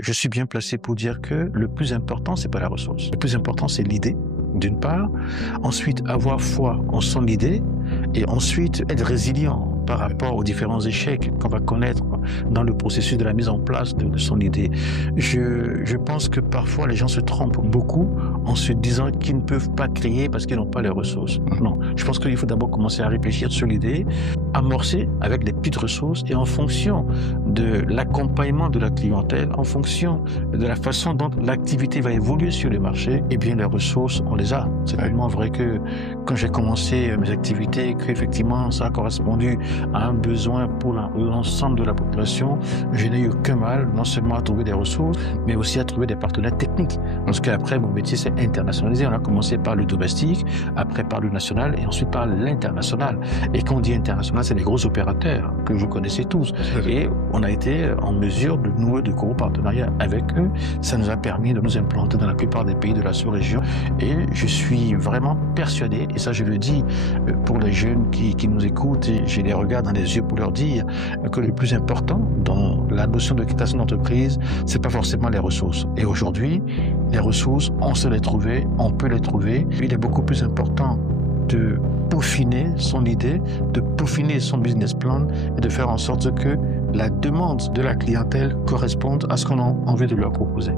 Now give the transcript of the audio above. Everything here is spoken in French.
Je suis bien placé pour dire que le plus important, c'est pas la ressource. Le plus important, c'est l'idée, d'une part. Ensuite, avoir foi en son idée. Et ensuite, être résilient par rapport aux différents échecs qu'on va connaître dans le processus de la mise en place de son idée. Je pense que parfois, les gens se trompent beaucoup en se disant qu'ils ne peuvent pas créer parce qu'ils n'ont pas les ressources. Non, je pense qu'il faut d'abord commencer à réfléchir sur l'idée, amorcer avec des petites ressources et en fonction de l'accompagnement de la clientèle, en fonction de la façon dont l'activité va évoluer sur le marché, eh bien les ressources, on les a. C'est tellement vrai que quand j'ai commencé mes activités, qu'effectivement ça a correspondu à un besoin pour l'ensemble de la population, je n'ai eu aucun mal, non seulement à trouver des ressources, mais aussi à trouver des partenaires techniques. Parce qu'après, mon métier s'est internationalisé. On a commencé par le domestique, après par le national et ensuite par l'international. Et quand on dit international, c'est les gros opérateurs que vous connaissez tous. Et on a été en mesure de nouer de gros partenariats avec eux. Ça nous a permis de nous implanter dans la plupart des pays de la sous-région. Et je suis vraiment persuadé, et ça je le dis pour les jeunes qui nous écoutent, et je les regarde dans les yeux pour leur dire que le plus important dans la notion de création d'entreprise, c'est pas forcément les ressources. Et aujourd'hui, les ressources, on sait les trouver, on peut les trouver. Il est beaucoup plus important de peaufiner son idée, de peaufiner son business plan et de faire en sorte que la demande de la clientèle corresponde à ce qu'on a envie de leur proposer.